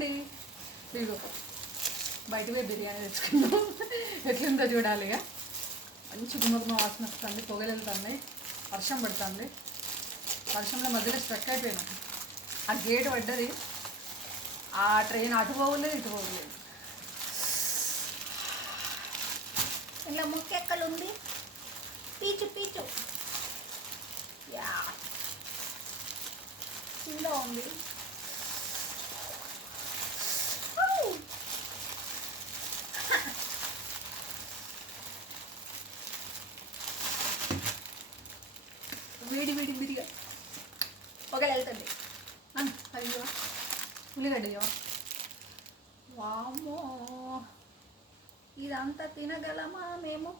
అండి. ఇదిగో బయటవే బిర్యానీ తెచ్చుకున్నాం. ఎట్లుందో చూడాలి. ఇక మంచి గుమ్మగుమ్మ వాసన వస్తుంది, పొగలు వెళ్తుంది, వర్షం పడుతుంది. వర్షంలో మధ్యలో స్ట్రక్ అయిపోయినాం. ఆ గేట్ పడ్డది, ఆ ట్రైన్ అటు పోవలేదు ఇటు పోవలేదు. ఇలా ముక్కెక్కలు ఉంది, పీచు పీచు యా కింద ఉంది. వేడి వేడి బిరిగా పొగలు వెళ్తుంది. అయ్యో ఉల్లిగడ్డయ్యో, వామ్మో ఇదంతా తినగలమా మేము?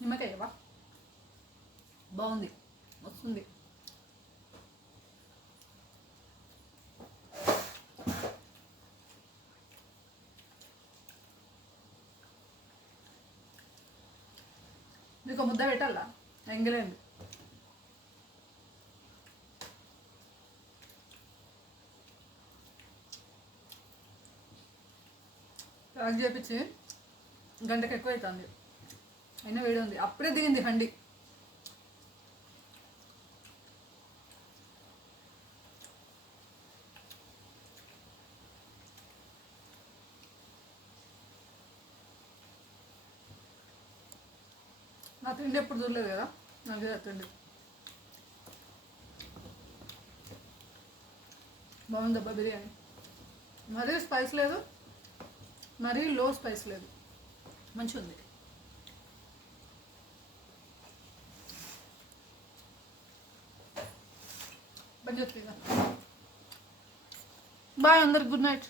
నిమ్మకాయవా బాగుంది, వస్తుంది. మీకు ముద్ద పెట్టాలా? ఎంగలేదు. రాగి చేపించి గంటకు ఎక్కువ అవుతుంది, అయినా వేడి ఉంది. అప్పుడే దిగింది హండి. నా తిండి ఎప్పుడు చూడలేదు కదా, నాకు తిండి బాగుందబ్బా బిర్యానీ. మరీ స్పైస్ లేదు, మరీ లో స్పైస్ లేదు, మంచిగా ఉంది. బాయ్ అందరికి, గుడ్ నైట్.